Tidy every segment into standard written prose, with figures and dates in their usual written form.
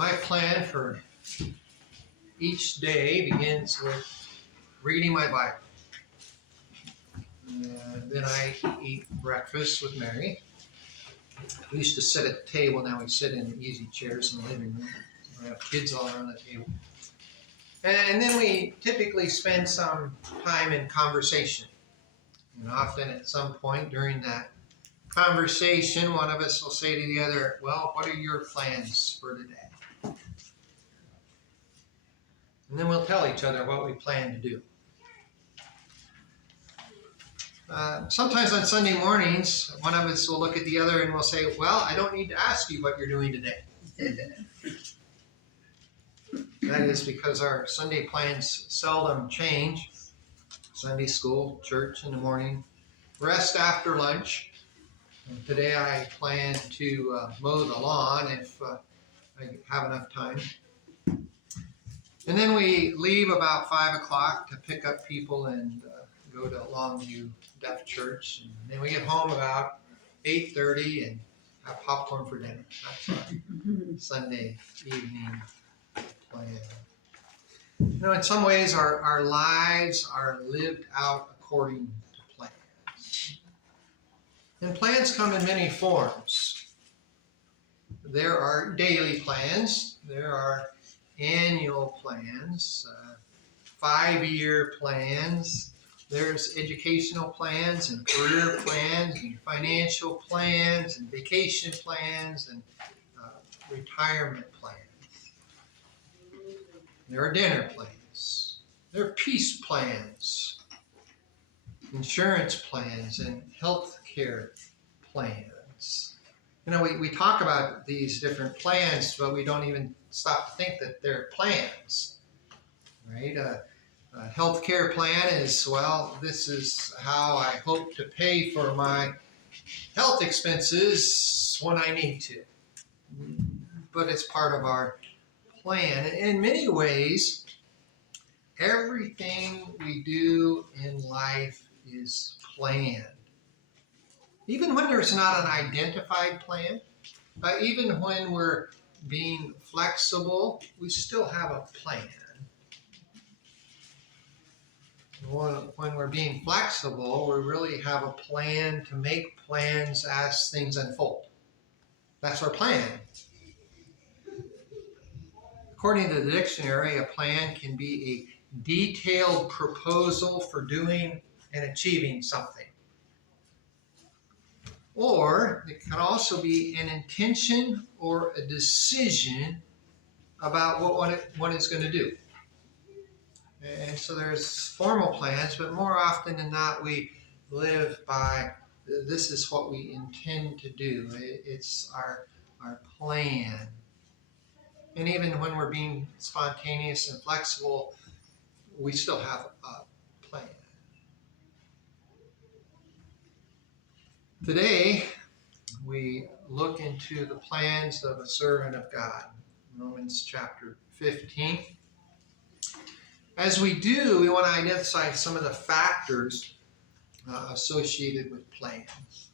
My plan for each day begins with reading my Bible. Then I eat breakfast with Mary. We used to sit at the table, now we sit in easy chairs in the living room. We have kids all around the table. And then we typically spend some time in conversation. And often at some point during that conversation, one of us will say to the other, well, what are your plans for today? And then we'll tell each other what we plan to do. Sometimes on Sunday mornings, one of us will look at the other and we'll say, well, I don't need to ask you what you're doing today. That is because our Sunday plans seldom change. Sunday school, church in the morning, rest after lunch. And today I plan to mow the lawn if I have enough time. And then we leave about 5 o'clock to pick up people and go to Longview Deaf Church. And then we get home about 8:30 and have popcorn for dinner. That's our Sunday evening plan. You know, in some ways our lives are lived out according to plans. And plans come in many forms. There are daily plans. There are annual plans, 5-year plans. There's educational plans and career plans and financial plans and vacation plans and retirement plans. There are dinner plans. There are peace plans, insurance plans, and health care plans. You know, we talk about these different plans, but we don't even stop to think that they're plans, right? A health care plan is, well, this is how I hope to pay for my health expenses when I need to. But it's part of our plan. In many ways, everything we do in life is planned. Even when there's not an identified plan, even when we're being flexible, we still have a plan. When we're being flexible, we really have a plan to make plans as things unfold. That's our plan. According to the dictionary, a plan can be a detailed proposal for doing and achieving something. Or it can also be an intention or a decision about what it's going to do. And so there's formal plans, but more often than not, we live by this is what we intend to do. It's our plan. And even when we're being spontaneous and flexible, we still have a plan. Today, we look into the plans of a servant of God, Romans chapter 15. As we do, we want to identify some of the factors associated with plans.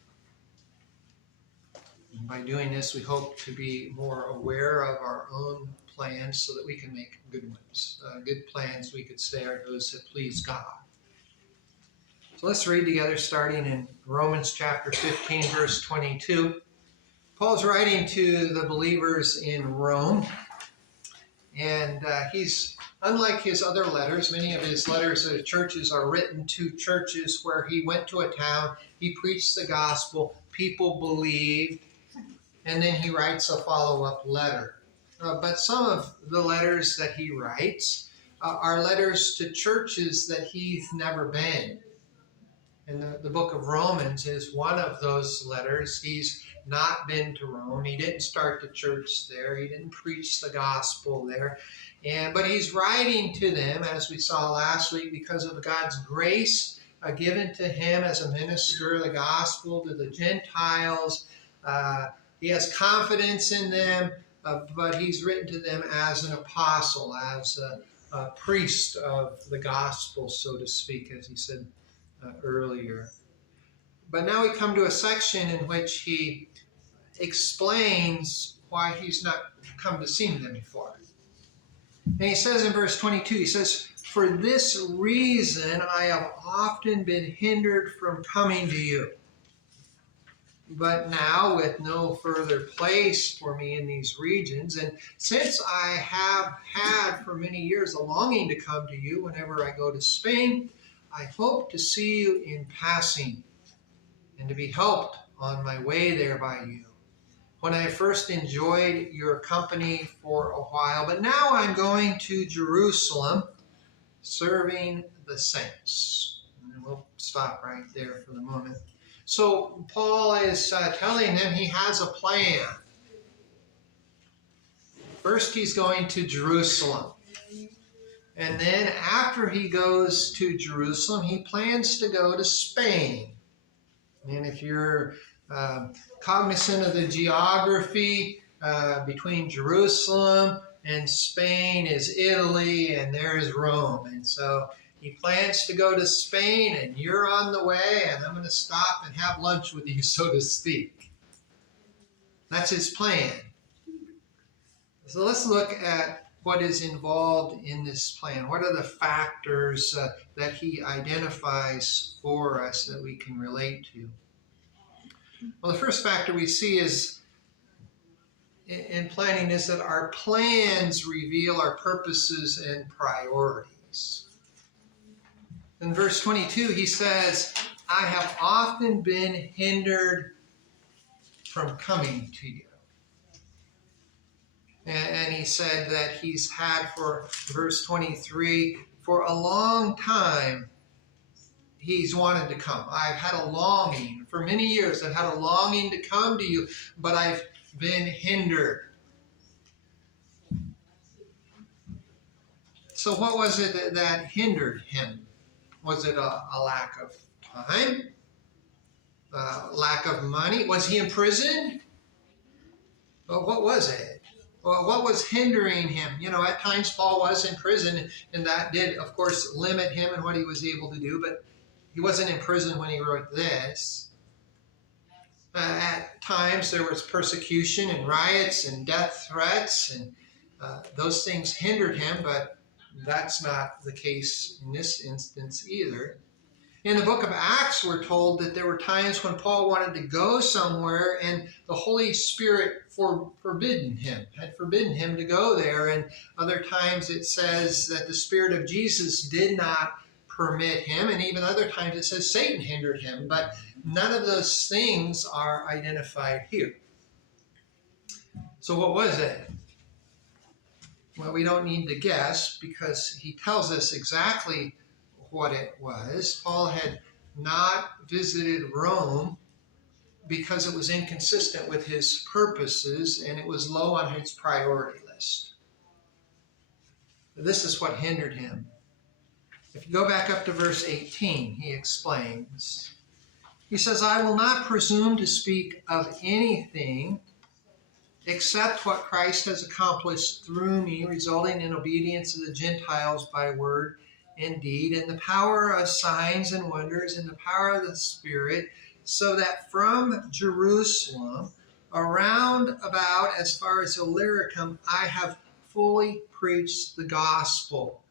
And by doing this, we hope to be more aware of our own plans so that we can make good ones. Good plans, we could say, are those that please God. So let's read together, starting in Romans chapter 15, verse 22. Paul's writing to the believers in Rome, and he's, unlike his other letters, many of his letters to the churches are written to churches where he went to a town, he preached the gospel, people believed, and then he writes a follow-up letter. But some of the letters that he writes are letters to churches that he's never been. And the book of Romans is one of those letters. He's not been to Rome. He didn't start the church there. He didn't preach the gospel there. But he's writing to them, as we saw last week, because of God's grace given to him as a minister of the gospel to the Gentiles. He has confidence in them, but he's written to them as an apostle, as a priest of the gospel, so to speak, as he said earlier. But now we come to a section in which he explains why he's not come to see them before. And he says in verse 22, he says, "For this reason I have often been hindered from coming to you. But now, with no further place for me in these regions, and since I have had for many years a longing to come to you whenever I go to Spain, I hope to see you in passing and to be helped on my way there by you, when I first enjoyed your company for a while. But now I'm going to Jerusalem, serving the saints." And we'll stop right there for the moment. So Paul is telling them he has a plan. First, he's going to Jerusalem. And then after he goes to Jerusalem, he plans to go to Spain. And if you're cognizant of the geography, between Jerusalem and Spain is Italy, and there's Rome. And so he plans to go to Spain, and you're on the way, and I'm going to stop and have lunch with you, so to speak. That's his plan. So let's look at what is involved in this plan. What are the factors that he identifies for us that we can relate to? Well, the first factor we see is in planning is that our plans reveal our purposes and priorities. In verse 22, he says, "I have often been hindered from coming to you." And he said that he's had for, verse 23, for a long time, he's wanted to come. I've had a longing. For many years, I've had a longing to come to you, but I've been hindered. So what was it that hindered him? Was it a lack of time? Lack of money? Was he in prison? Well, what was it? Well, what was hindering him? You know, at times Paul was in prison, and that did, of course, limit him and what he was able to do, but he wasn't in prison when he wrote this. At times there was persecution and riots and death threats, and those things hindered him, but that's not the case in this instance either. In the book of Acts, we're told that there were times when Paul wanted to go somewhere and the Holy Spirit had forbidden him to go there. And other times it says that the Spirit of Jesus did not permit him. And even other times it says Satan hindered him. But none of those things are identified here. So what was it? Well, we don't need to guess because he tells us exactly what it was. Paul had not visited Rome because it was inconsistent with his purposes and it was low on his priority list. This is what hindered him. If you go back up to verse 18, he explains. He says, "I will not presume to speak of anything except what Christ has accomplished through me, resulting in obedience to the Gentiles by word and deed, and the power of signs and wonders, and the power of the Spirit, so that from Jerusalem, around about as far as Illyricum, I have fully preached the gospel."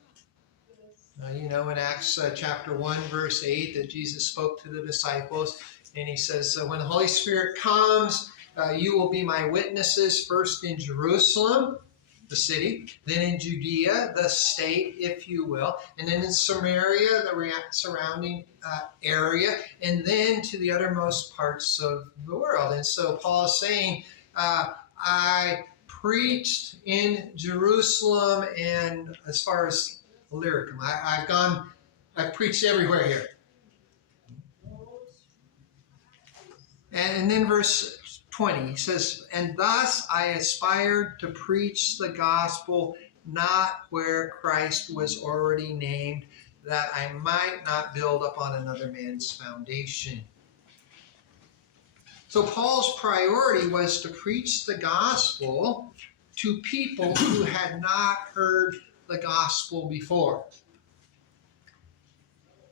You know, in Acts chapter 1, verse 8, that Jesus spoke to the disciples, and he says, "When the Holy Spirit comes, you will be my witnesses, first in Jerusalem, the city, then in Judea, the state, if you will, and then in Samaria, the surrounding area, and then to the uttermost parts of the world." And so Paul is saying, I preached in Jerusalem and as far as Illyricum. I've preached everywhere here. And then verse 20, he says, "And thus I aspired to preach the gospel not where Christ was already named, that I might not build upon another man's foundation." So Paul's priority was to preach the gospel to people who had not heard the gospel before.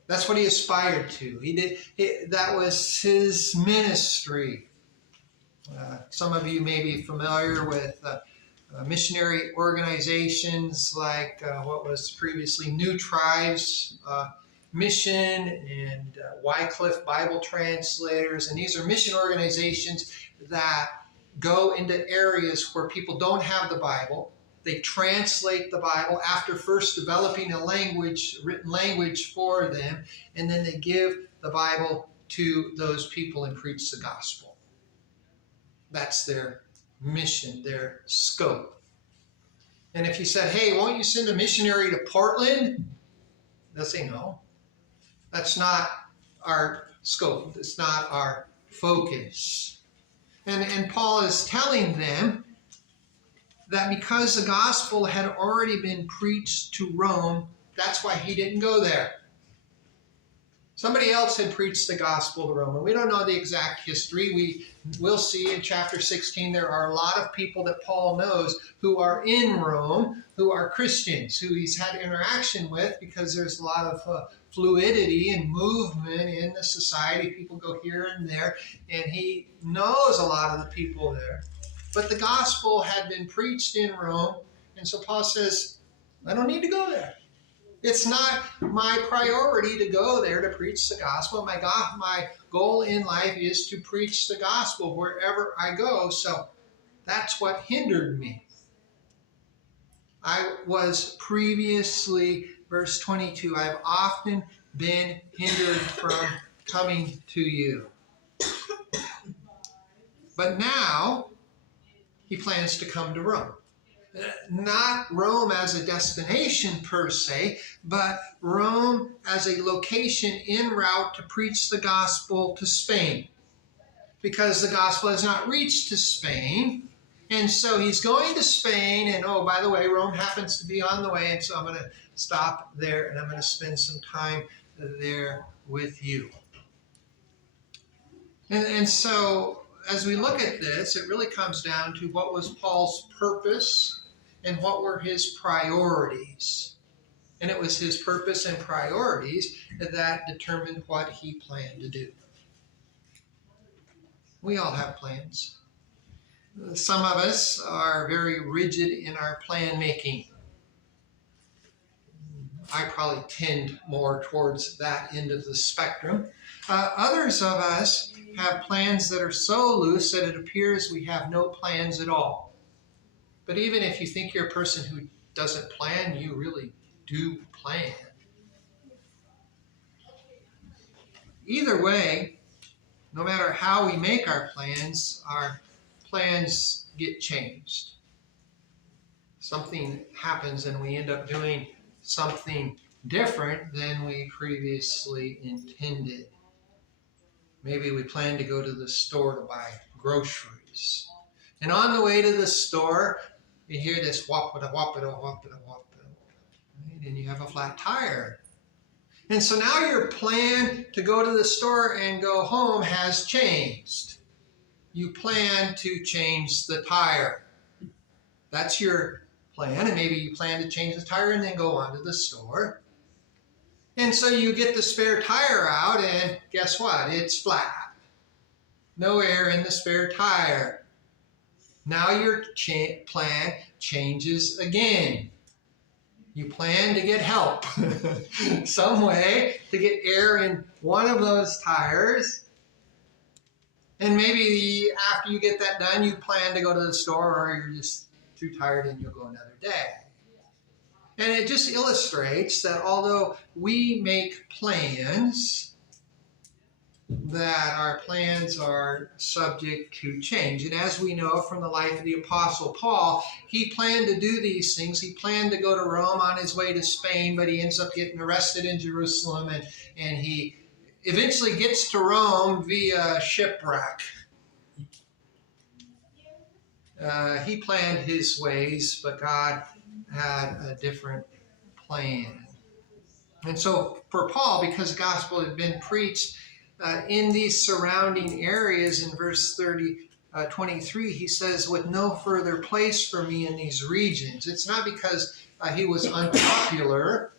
That's what he aspired to. That was his ministry. Some of you may be familiar with missionary organizations like what was previously New Tribes Mission and Wycliffe Bible Translators. And these are mission organizations that go into areas where people don't have the Bible. They translate the Bible after first developing a language, written language for them, and then they give the Bible to those people and preach the gospel. That's their mission, their scope. And if you said, hey, won't you send a missionary to Portland? They'll say no. That's not our scope. It's not our focus. And Paul is telling them that because the gospel had already been preached to Rome, that's why he didn't go there. Somebody else had preached the gospel to Rome. And we don't know the exact history. We will see in chapter 16 there are a lot of people that Paul knows who are in Rome, who are Christians, who he's had interaction with, because there's a lot of fluidity and movement in the society. People go here and there, and he knows a lot of the people there. But the gospel had been preached in Rome, and so Paul says, I don't need to go there. It's not my priority to go there to preach the gospel. My goal in life is to preach the gospel wherever I go. So that's what hindered me. I was previously, verse 22, I've often been hindered from coming to you. But now he plans to come to Rome. Not Rome as a destination per se, but Rome as a location en route to preach the gospel to Spain. Because the gospel has not reached to Spain. And so he's going to Spain, and oh, by the way, Rome happens to be on the way, and so I'm going to stop there, and I'm going to spend some time there with you. And so as we look at this, it really comes down to what was Paul's purpose and what were his priorities. And it was his purpose and priorities that determined what he planned to do. We all have plans. Some of us are very rigid in our plan making. I probably tend more towards that end of the spectrum. Others of us have plans that are so loose that it appears we have no plans at all. But even if you think you're a person who doesn't plan, you really do plan. Either way, no matter how we make our plans get changed. Something happens and we end up doing something different than we previously intended. Maybe we plan to go to the store to buy groceries. And on the way to the store, you hear this whoppity, whoppity, whoppity, whoppity, right? And you have a flat tire. And so now your plan to go to the store and go home has changed. You plan to change the tire. That's your plan. And maybe you plan to change the tire and then go on to the store. And so you get the spare tire out, and guess what? It's flat. No air in the spare tire. Now your plan changes again. You plan to get help some way to get air in one of those tires. And maybe after you get that done, you plan to go to the store, or you're just too tired and you'll go another day. And it just illustrates that although we make plans, that our plans are subject to change. And as we know from the life of the Apostle Paul, he planned to do these things. He planned to go to Rome on his way to Spain, but he ends up getting arrested in Jerusalem, and he eventually gets to Rome via shipwreck. He planned his ways, but God had a different plan. And so for Paul, because the gospel had been preached in these surrounding areas, in verse 23, he says, with no further place for me in these regions. It's not because he was unpopular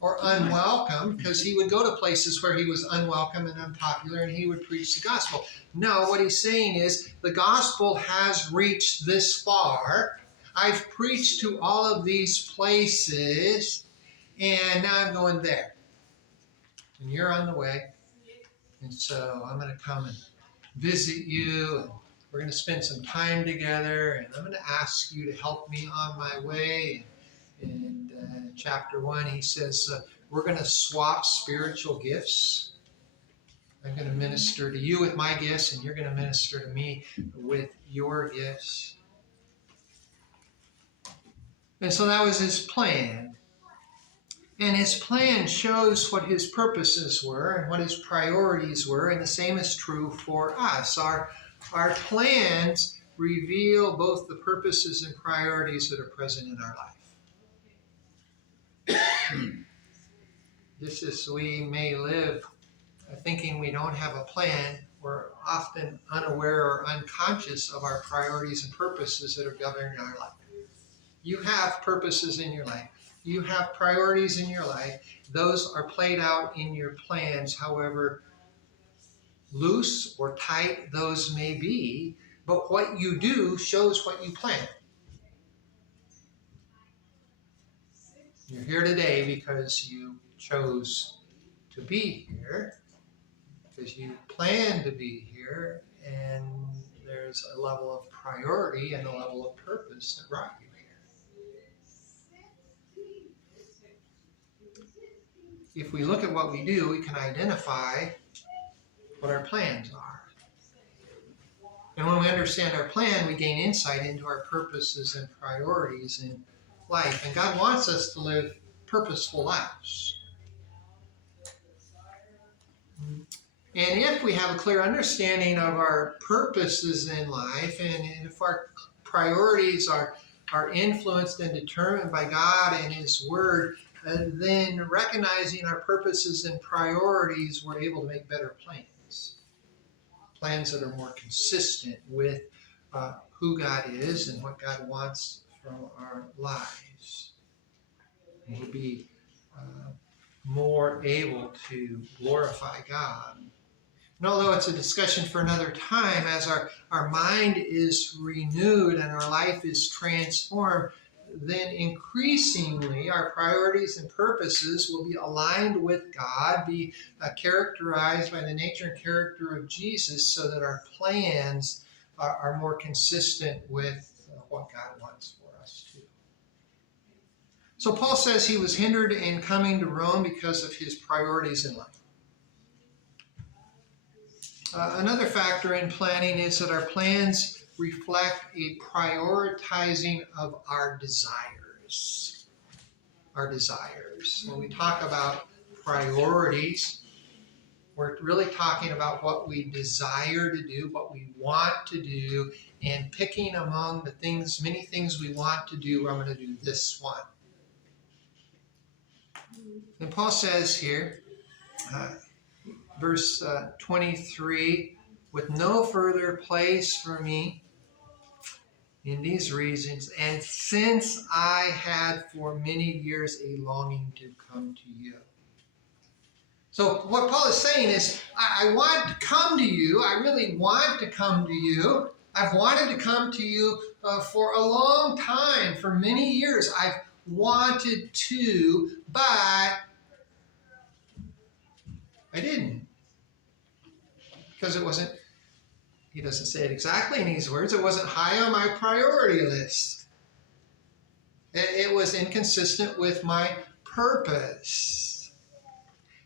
or unwelcome, because he would go to places where he was unwelcome and unpopular, and he would preach the gospel. No, what he's saying is the gospel has reached this far. I've preached to all of these places, and now I'm going there. And you're on the way. And so I'm going to come and visit you, and we're going to spend some time together, and I'm going to ask you to help me on my way. In chapter 1, he says, we're going to swap spiritual gifts. I'm going to minister to you with my gifts, and you're going to minister to me with your gifts. And so that was his plan. And his plan shows what his purposes were and what his priorities were, and the same is true for us. Our plans reveal both the purposes and priorities that are present in our life. Just as we may live thinking we don't have a plan, we're often unaware or unconscious of our priorities and purposes that are governing our life. You have purposes in your life. You have priorities in your life. Those are played out in your plans, however loose or tight those may be. But what you do shows what you plan. You're here today because you chose to be here, because you plan to be here, and there's a level of priority and a level of purpose that brought you here. If we look at what we do, we can identify what our plans are. And when we understand our plan, we gain insight into our purposes and priorities in life. And God wants us to live purposeful lives. And if we have a clear understanding of our purposes in life, and if our priorities are influenced and determined by God and His Word, then recognizing our purposes and priorities, we're able to make better plans. Plans that are more consistent with who God is and what God wants from our lives. And we'll be more able to glorify God. And although it's a discussion for another time, as our mind is renewed and our life is transformed, then increasingly our priorities and purposes will be aligned with God, be characterized by the nature and character of Jesus, so that our plans are more consistent with what God wants for us too. So Paul says he was hindered in coming to Rome because of his priorities in life. Another factor in planning is that our plans reflect a prioritizing of our desires. Our desires. When we talk about priorities, we're really talking about what we desire to do, what we want to do, and picking among the things, many things we want to do, I'm going to do this one. And Paul says here, verse 23, with no further place for me in these regions, and since I had for many years a longing to come to you. So what Paul is saying is, I want to come to you. I really want to come to you. I've wanted to come to you for a long time, for many years. I've wanted to, but I didn't. Because it wasn't, he doesn't say it exactly in these words, it wasn't high on my priority list. It was inconsistent with my purpose.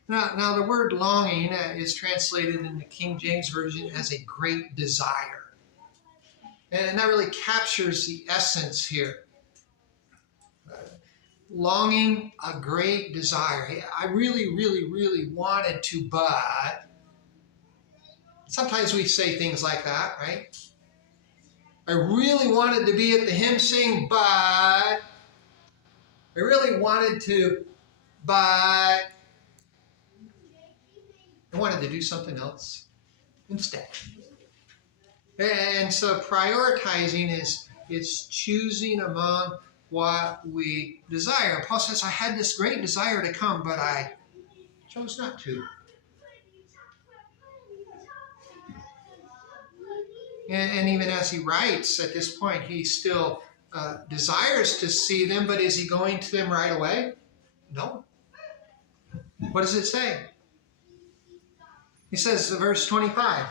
Now the word longing is translated in the King James Version as a great desire. And that really captures the essence here. Longing, a great desire. I really, really, really wanted to, but... Sometimes we say things like that, right? I really wanted to be at the hymn sing, but I really wanted to, but I wanted to do something else instead. And so prioritizing is choosing among what we desire. Paul says, I had this great desire to come, but I chose not to. And even as he writes at this point, he still desires to see them, but is he going to them right away? No. What does it say? He says, verse 25,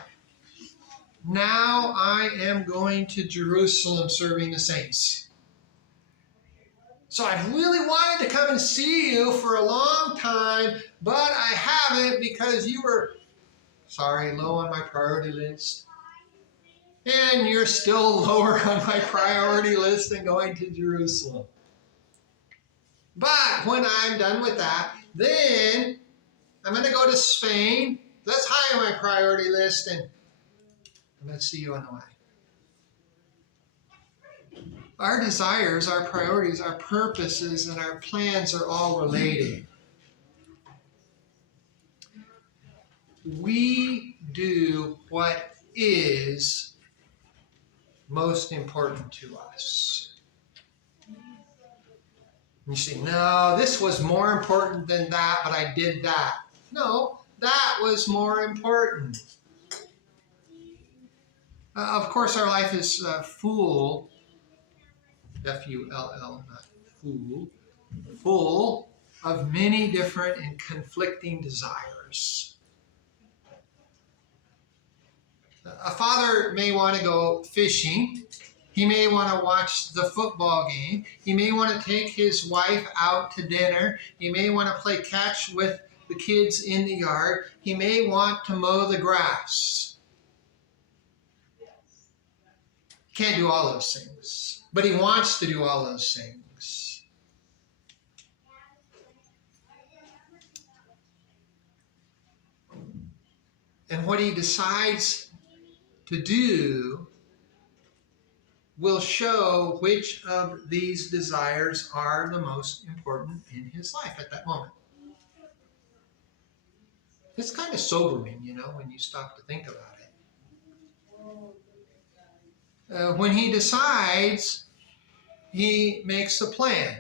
now I am going to Jerusalem serving the saints. So I really wanted to come and see you for a long time, but I haven't because you were, low on my priority list. And you're still lower on my priority list than going to Jerusalem. But when I'm done with that, then I'm going to go to Spain. That's high on my priority list, and I'm going to see you on the way. Our desires, our priorities, our purposes, and our plans are all related. We do what is most important to us. You say, no, this was more important than that, but I did that. No, that was more important. Of course, our life is full, F-U-L-L, not fool, full of many different and conflicting desires. A father may want to go fishing. He may want to watch the football game. He may want to take his wife out to dinner. He may want to play catch with the kids in the yard. He may want to mow the grass. He can't do all those things, but he wants to do all those things. And what he decides to do will show which of these desires are the most important in his life at that moment. It's kind of sobering, when you stop to think about it. When he decides, he makes a plan.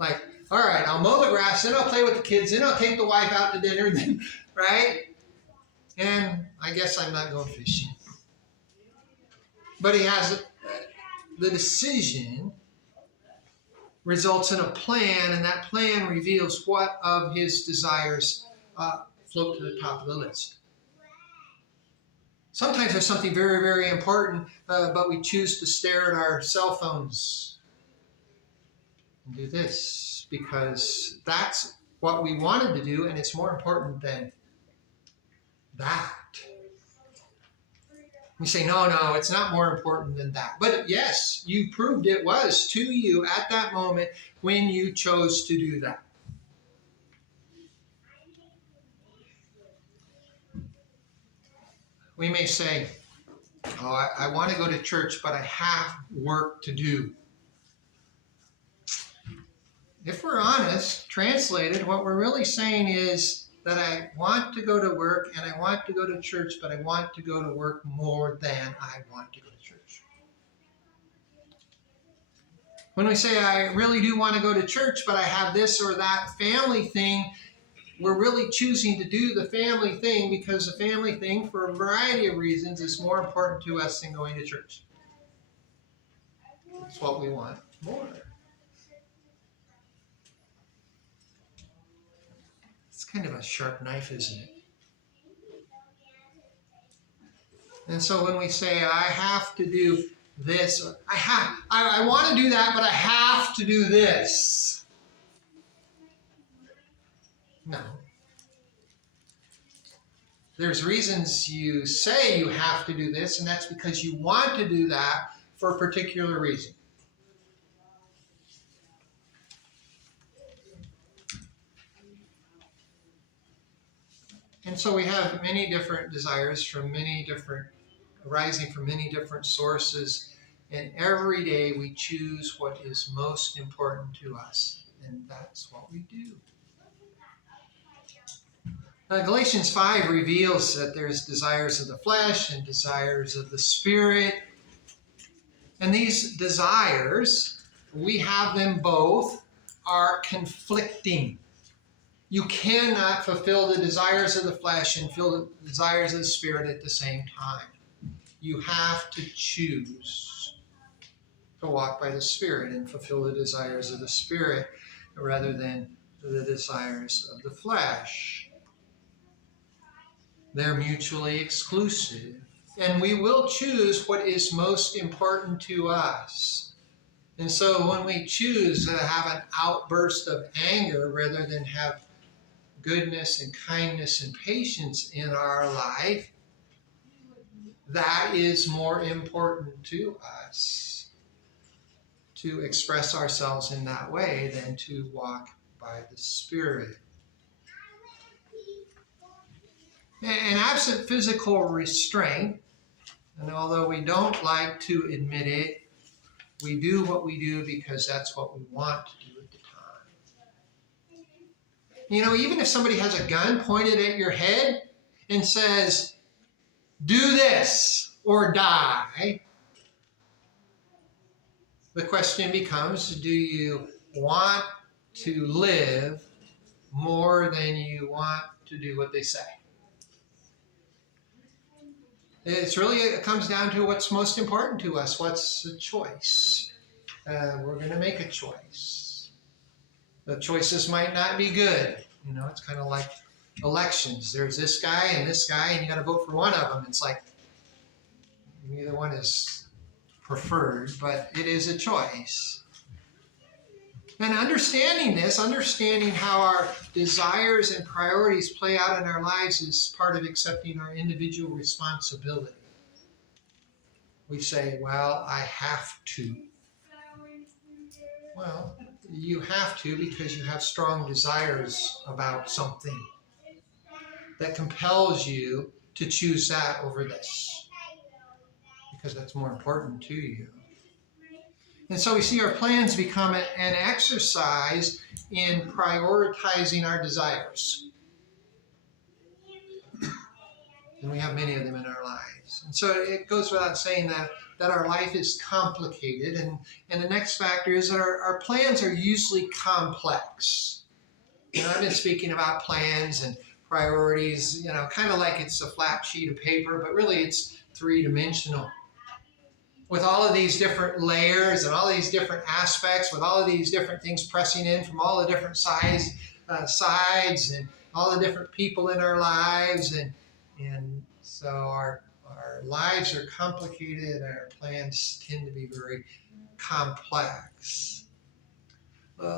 Like, all right, I'll mow the grass, then I'll play with the kids, then I'll take the wife out to dinner, right? And I guess I'm not going fishing. But he has the decision results in a plan, and that plan reveals what of his desires float to the top of the list. Sometimes there's something very, very important, but we choose to stare at our cell phones and do this because that's what we wanted to do, and it's more important than that. We say, no, it's not more important than that. But yes, you proved it was to you at that moment when you chose to do that. We may say, I want to go to church, but I have work to do. If we're honest, translated, what we're really saying is that I want to go to work and I want to go to church, but I want to go to work more than I want to go to church. When we say I really do want to go to church, but I have this or that family thing, we're really choosing to do the family thing because the family thing, for a variety of reasons, is more important to us than going to church. It's what we want more. It's kind of a sharp knife, isn't it? And so when we say, I have to do this, or I want to do that, but I have to do this. No. There's reasons you say you have to do this, and that's because you want to do that for a particular reason. And so we have many different desires arising from many different sources, and every day we choose what is most important to us, and that's what we do. Galatians 5 reveals that there's desires of the flesh and desires of the spirit. And these desires we have them both, are conflicting. You cannot fulfill the desires of the flesh and fulfill the desires of the Spirit at the same time. You have to choose to walk by the Spirit and fulfill the desires of the Spirit rather than the desires of the flesh. They're mutually exclusive. And we will choose what is most important to us. And so when we choose to have an outburst of anger rather than have goodness and kindness and patience in our life, that is more important to us, to express ourselves in that way than to walk by the Spirit. And absent physical restraint, and although we don't like to admit it, we do what we do because that's what we want to do at the time. You know, even if somebody has a gun pointed at your head and says, do this or die, the question becomes, do you want to live more than you want to do what they say? It comes down to what's most important to us. What's the choice? We're going to make a choice. The choices might not be good. You know, it's kind of like elections. There's this guy, and you got to vote for one of them. It's like neither one is preferred, but it is a choice. And understanding how our desires and priorities play out in our lives is part of accepting our individual responsibility. We say, well, I have to. Well, you have to because you have strong desires about something that compels you to choose that over this, because that's more important to you. And so we see our plans become an exercise in prioritizing our desires. And we have many of them in our lives. And so it goes without saying that our life is complicated. And the next factor is that our plans are usually complex. You know, I've been speaking about plans and priorities, you know, kind of like it's a flat sheet of paper, but really it's three-dimensional. With all of these different layers and all these different aspects, with all of these different things pressing in from all the different sides and all the different people in our lives. And so our lives are complicated and our plans tend to be very complex.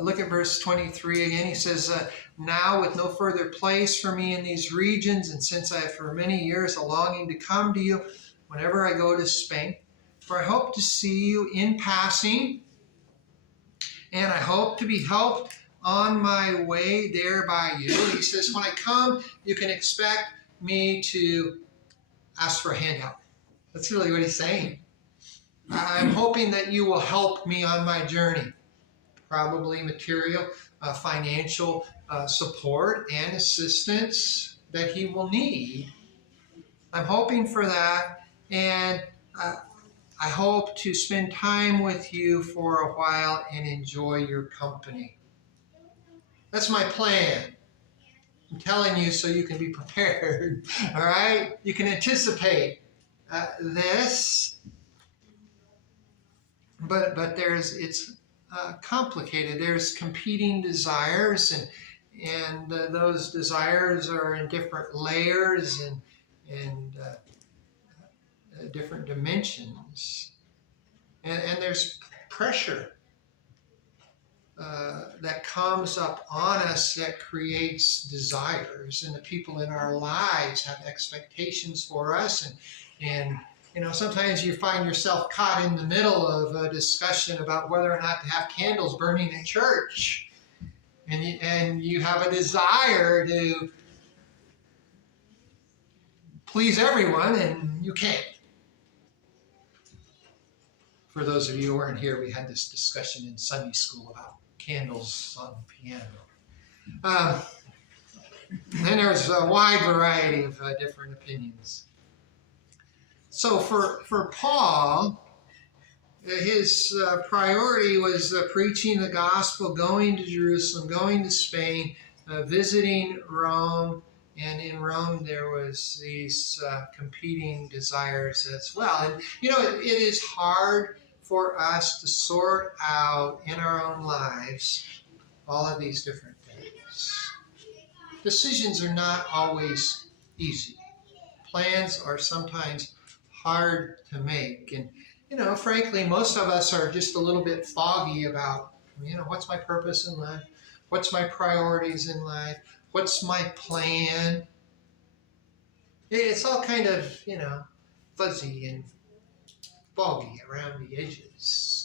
Look at verse 23 again. He says, now with no further place for me in these regions, and since I have for many years a longing to come to you whenever I go to Spain, for I hope to see you in passing, and I hope to be helped on my way there by you. He says, when I come, you can expect me to ask for a handout. That's really what he's saying. I'm hoping that you will help me on my journey. Probably material, financial support and assistance that he will need. I'm hoping for that, and I hope to spend time with you for a while and enjoy your company. That's my plan. I'm telling you so you can be prepared. All right? You can anticipate this, but it's complicated. There's competing desires, and those desires are in different layers and different dimensions. And there's pressure that comes up on us that creates desires. And the people in our lives have expectations for us. And you know, sometimes you find yourself caught in the middle of a discussion about whether or not to have candles burning in church. And you have a desire to please everyone, and you can't. For those of you who weren't here, we had this discussion in Sunday school about candles on the piano. And there's a wide variety of different opinions. So for Paul, his priority was preaching the gospel, going to Jerusalem, going to Spain, visiting Rome. And in Rome, there was these competing desires as well. And, it is hard for us to sort out in our own lives all of these different things. Decisions are not always easy. Plans are sometimes hard to make. And, frankly, most of us are just a little bit foggy about, what's my purpose in life? What's my priorities in life? What's my plan? It's all kind of, fuzzy and foggy around the edges.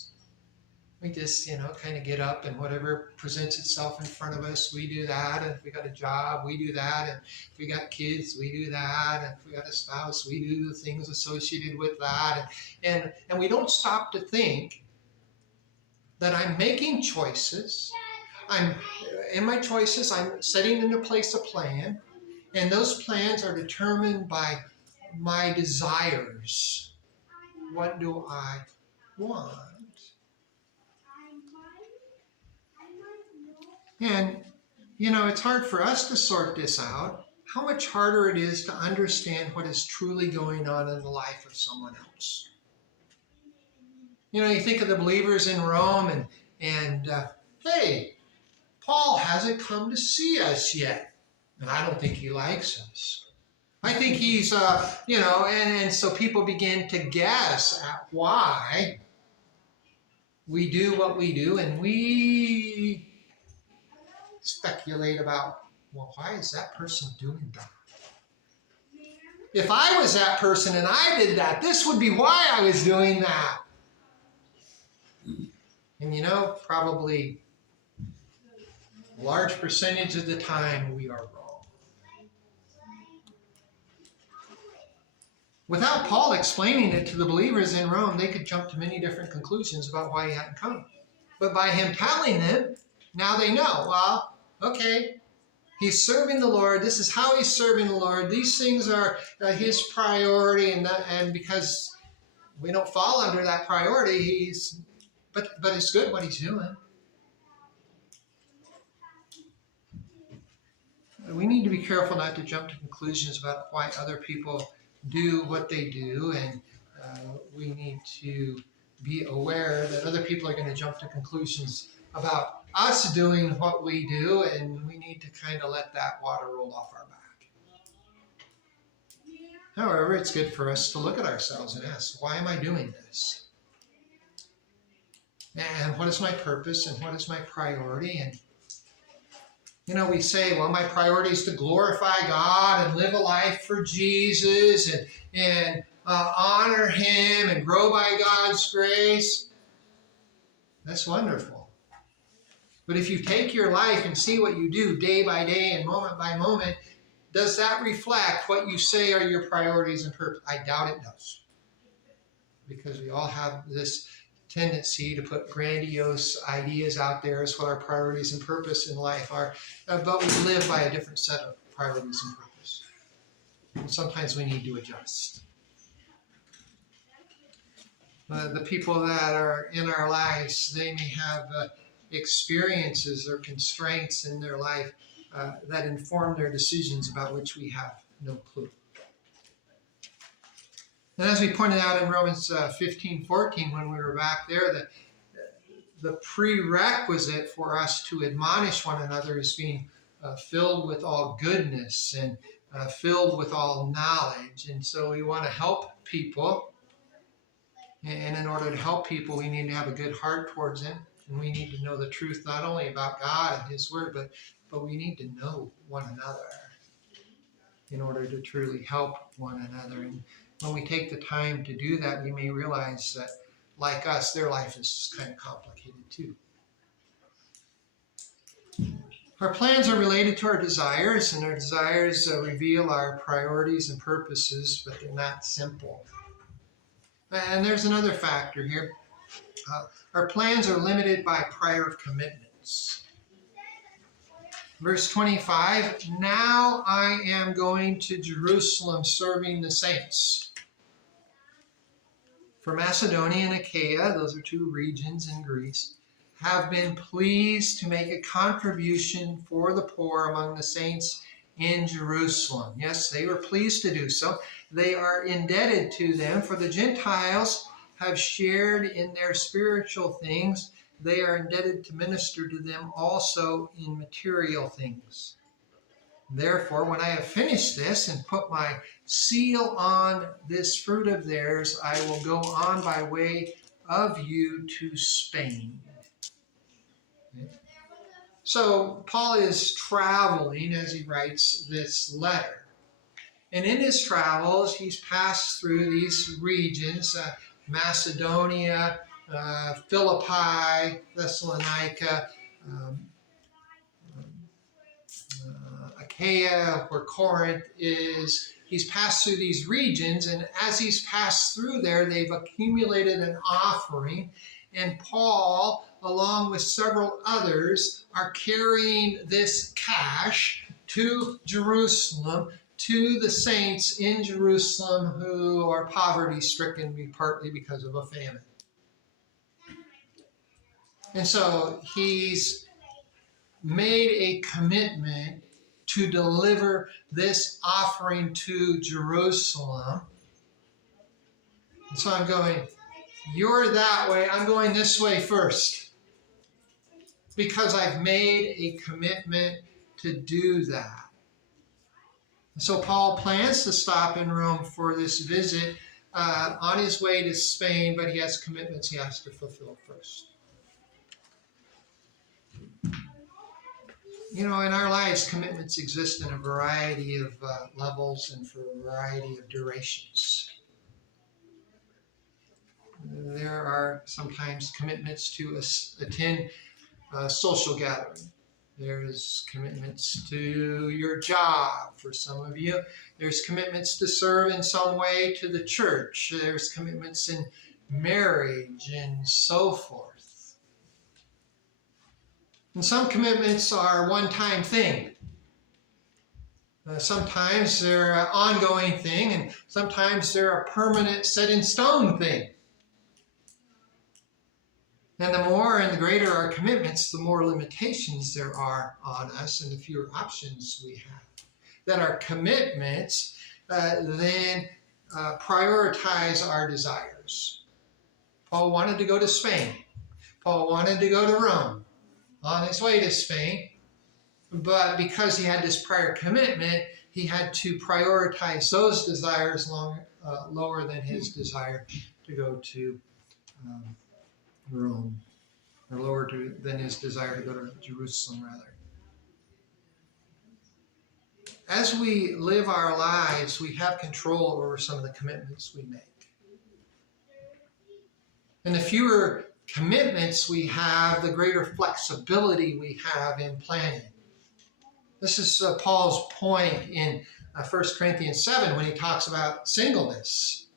We just, kind of get up and whatever presents itself in front of us, we do that. And if we got a job, we do that. And if we got kids, we do that. And if we got a spouse, we do the things associated with that. And we don't stop to think that I'm making choices. In my choices, I'm setting into place a plan. And those plans are determined by my desires. What do I want? And, it's hard for us to sort this out. How much harder it is to understand what is truly going on in the life of someone else. You think of the believers in Rome and hey, Paul hasn't come to see us yet. And I don't think he likes us. I think he's, and so people begin to guess at why we do what we do, and we speculate about, well, why is that person doing that? If I was that person and I did that, this would be why I was doing that. And probably a large percentage of the time we are wrong. Without Paul explaining it to the believers in Rome, they could jump to many different conclusions about why he hadn't come. But by him telling them, now they know, well, okay, he's serving the Lord. This is how he's serving the Lord. These things are his priority, and because we don't fall under that priority, but it's good what he's doing. We need to be careful not to jump to conclusions about why other people do what they do, and we need to be aware that other people are going to jump to conclusions about us doing what we do, and we need to kind of let that water roll off our back. However, it's good for us to look at ourselves and ask, why am I doing this? And what is my purpose, and what is my priority? And we say, well, my priority is to glorify God and live a life for Jesus and honor him and grow by God's grace. That's wonderful. But if you take your life and see what you do day by day and moment by moment, does that reflect what you say are your priorities and purpose? I doubt it does. Because we all have this tendency to put grandiose ideas out there as what our priorities and purpose in life are, but we live by a different set of priorities and purpose. And sometimes we need to adjust. The people that are in our lives, they may have experiences or constraints in their life that inform their decisions about which we have no clue. And as we pointed out in Romans 15:14, when we were back there, the prerequisite for us to admonish one another is being filled with all goodness and filled with all knowledge. And so we want to help people. And in order to help people, we need to have a good heart towards them. And we need to know the truth not only about God and his word, but we need to know one another in order to truly help one another. And when we take the time to do that, we may realize that, like us, their life is kind of complicated too. Our plans are related to our desires, and our desires reveal our priorities and purposes, but they're not simple. And there's another factor here. Our plans are limited by prior commitments. Verse 25, now I am going to Jerusalem serving the saints. for Macedonia and Achaia, those are two regions in Greece, have been pleased to make a contribution for the poor among the saints in Jerusalem. Yes, they were pleased to do so. They are indebted to them, for the Gentiles have shared in their spiritual things. They are indebted to minister to them also in material things. Therefore, when I have finished this and put my seal on this fruit of theirs, I will go on by way of you to Spain. So Paul is traveling as he writes this letter. And in his travels, he's passed through these regions, Macedonia, Philippi, Thessalonica, Achaia, where Corinth is. He's passed through these regions, and as he's passed through there, they've accumulated an offering, and Paul, along with several others, are carrying this cash to Jerusalem, to the saints in Jerusalem who are poverty-stricken, partly because of a famine. And so he's made a commitment to deliver this offering to Jerusalem. And so I'm going, you're that way, I'm going this way first, because I've made a commitment to do that. So Paul plans to stop in Rome for this visit on his way to Spain, but he has commitments he has to fulfill first. You know, in our lives, commitments exist in a variety of levels and for a variety of durations. There are sometimes commitments to attend a social gathering. There's commitments to your job for some of you. There's commitments to serve in some way to the church. There's commitments in marriage and so forth. And some commitments are a one-time thing. Sometimes they're an ongoing thing, and sometimes they're a permanent, set-in-stone thing. And the more and the greater our commitments, the more limitations there are on us and the fewer options we have. That our commitments then prioritize our desires. Paul wanted to go to Spain. Paul wanted to go to Rome on his way to Spain. But because he had this prior commitment, he had to prioritize those desires lower than his desire to go to Rome, or lower than his desire to go to Jerusalem, rather. As we live our lives, we have control over some of the commitments we make. And the fewer commitments we have, the greater flexibility we have in planning. This is Paul's point in 1 Corinthians 7 when he talks about singleness.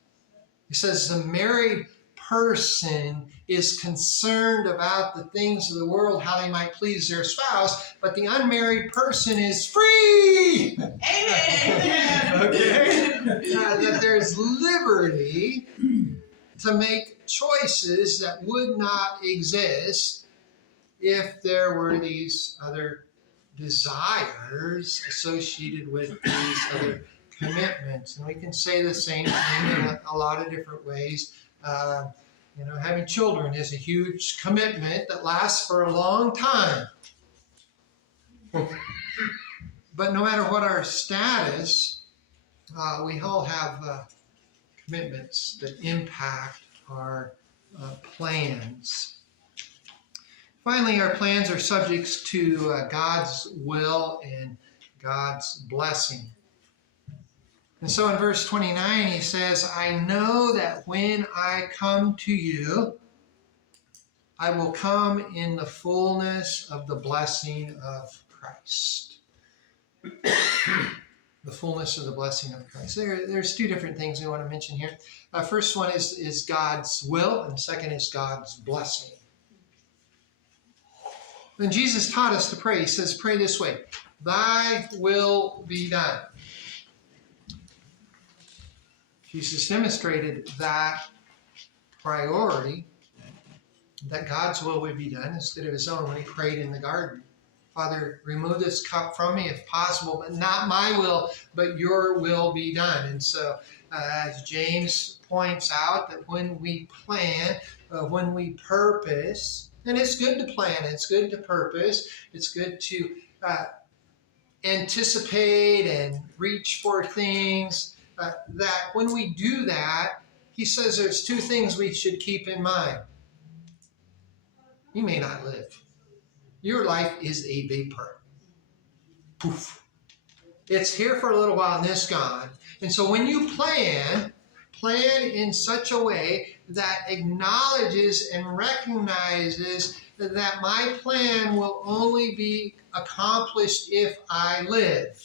He says the married person is concerned about the things of the world, how they might please their spouse, but the unmarried person is free. Amen. Okay? That there's liberty to make choices that would not exist if there were these other desires associated with these other commitments. And we can say the same thing in a lot of different ways. Having children is a huge commitment that lasts for a long time. But no matter what our status, we all have commitments that impact our plans. Finally, our plans are subject to God's will and God's blessing. And so in verse 29, he says, I know that when I come to you, I will come in the fullness of the blessing of Christ. The fullness of the blessing of Christ. There's two different things we want to mention here. First one is God's will, and second is God's blessing. When Jesus taught us to pray, he says, pray this way, thy will be done. Jesus demonstrated that priority that God's will would be done instead of his own when he prayed in the garden. Father, remove this cup from me if possible, but not my will, but your will be done. And so, as James points out, that when we plan, when we purpose, and it's good to plan, it's good to purpose, it's good to anticipate and reach for things, that when we do that, he says there's two things we should keep in mind. You may not live. Your life is a vapor. Poof. It's here for a little while and it's gone. And so when you plan in such a way that acknowledges and recognizes that my plan will only be accomplished if I live.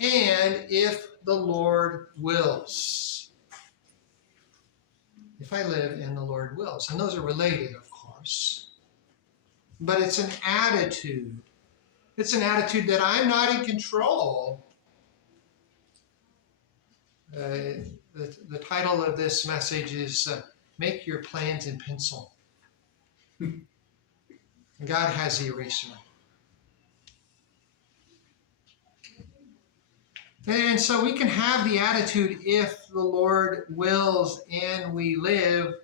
And if the Lord wills. If I live and the Lord wills. And those are related, of course. But it's an attitude. It's an attitude that I'm not in control. The title of this message is Make Your Plans in Pencil. God has the eraser. And so we can have the attitude, if the Lord wills and we live,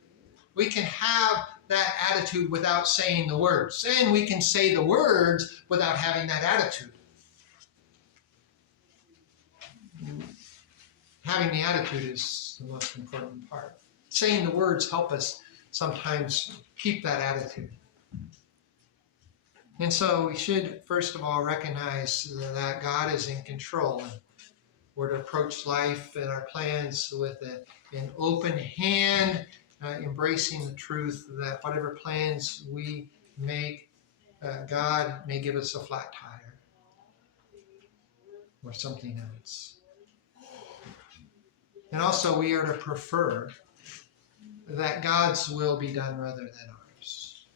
we can have that attitude without saying the words. And we can say the words without having that attitude. Having the attitude is the most important part. Saying the words help us sometimes keep that attitude. And so we should, first of all, recognize that God is in control. We're to approach life and our plans with an open hand, embracing the truth that whatever plans we make, God may give us a flat tire or something else. And also we are to prefer that God's will be done rather than ours.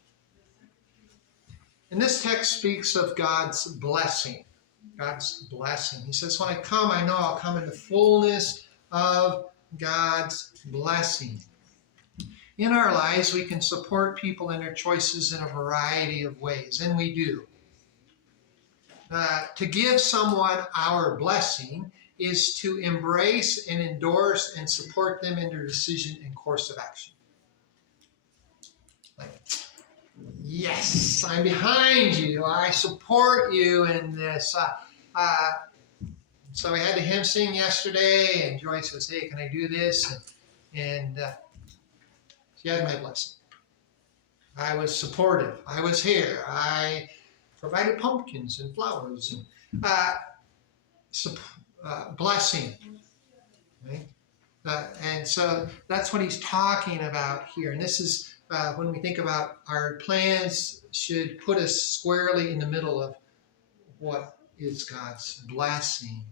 And this text speaks of God's blessing. God's blessing. He says, when I come, I know I'll come in the fullness of God's blessing. In our lives, we can support people in their choices in a variety of ways, and we do. To give someone our blessing is to embrace and endorse and support them in their decision and course of action. Like, yes, I'm behind you. I support you in this. So we had the hymn sing yesterday, and Joy says, hey, can I do this? And she had my blessing. I was supportive. I was here. I provided pumpkins and flowers and blessing. Right? And so that's what he's talking about here. And this is when we think about our plans should put us squarely in the middle of what is God's blessing.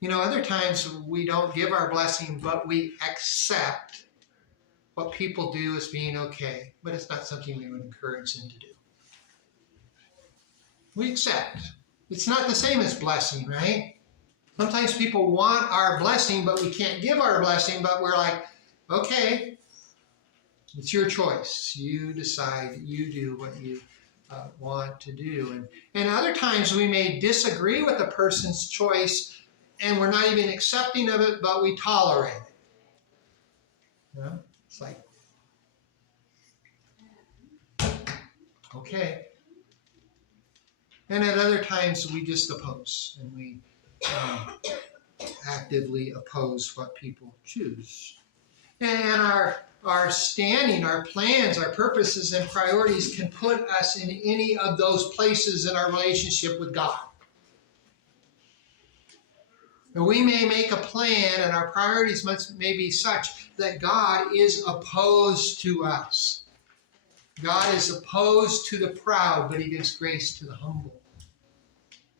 You know, other times we don't give our blessing, but we accept what people do as being okay. But it's not something we would encourage them to do. We accept. It's not the same as blessing, right? Sometimes people want our blessing, but we can't give our blessing, but we're like, okay, it's your choice. You decide, you do what you want to do. And other times we may disagree with the person's choice, and we're not even accepting of it, but we tolerate it. You know? It's like, okay. And at other times we just oppose, and we actively oppose what people choose. And our standing, our plans, our purposes and priorities can put us in any of those places in our relationship with God. And we may make a plan, and our priorities may be such that God is opposed to us. God is opposed to the proud, but he gives grace to the humble.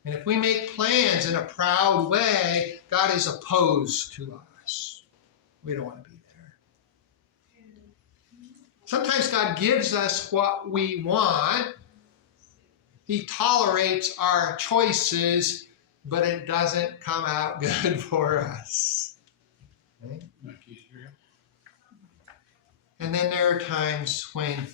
And if we make plans in a proud way, God is opposed to us. We don't want to be there. Sometimes God gives us what we want. He tolerates our choices, but it doesn't come out good for us. Right? And then there are times when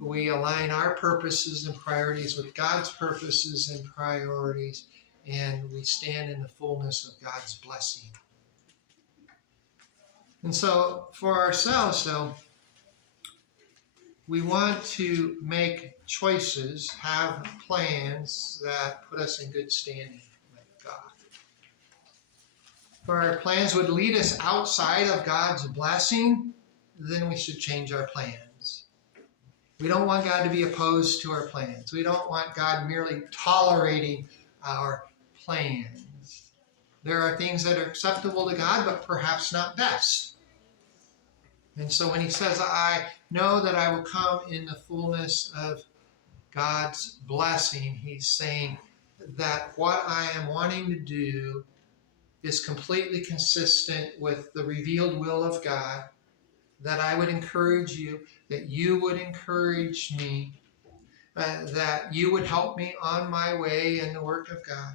we align our purposes and priorities with God's purposes and priorities, and we stand in the fullness of God's blessing. And so for ourselves, though, we want to make choices, have plans that put us in good standing with God. If our plans would lead us outside of God's blessing, then we should change our plans. We don't want God to be opposed to our plans. We don't want God merely tolerating our plans. There are things that are acceptable to God, but perhaps not best. And so when he says, I know that I will come in the fullness of God's blessing, he's saying that what I am wanting to do is completely consistent with the revealed will of God, that I would encourage you, that you would encourage me, that you would help me on my way in the work of God,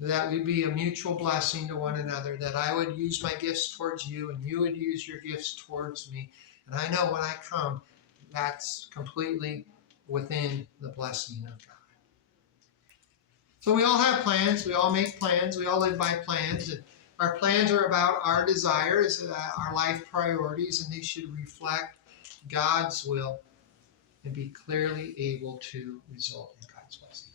that we be a mutual blessing to one another, that I would use my gifts towards you and you would use your gifts towards me. And I know when I come, that's completely within the blessing of God. So we all have plans, we all make plans, we all live by plans. And our plans are about our desires, our life priorities, and they should reflect God's will and be clearly able to result in God's blessing.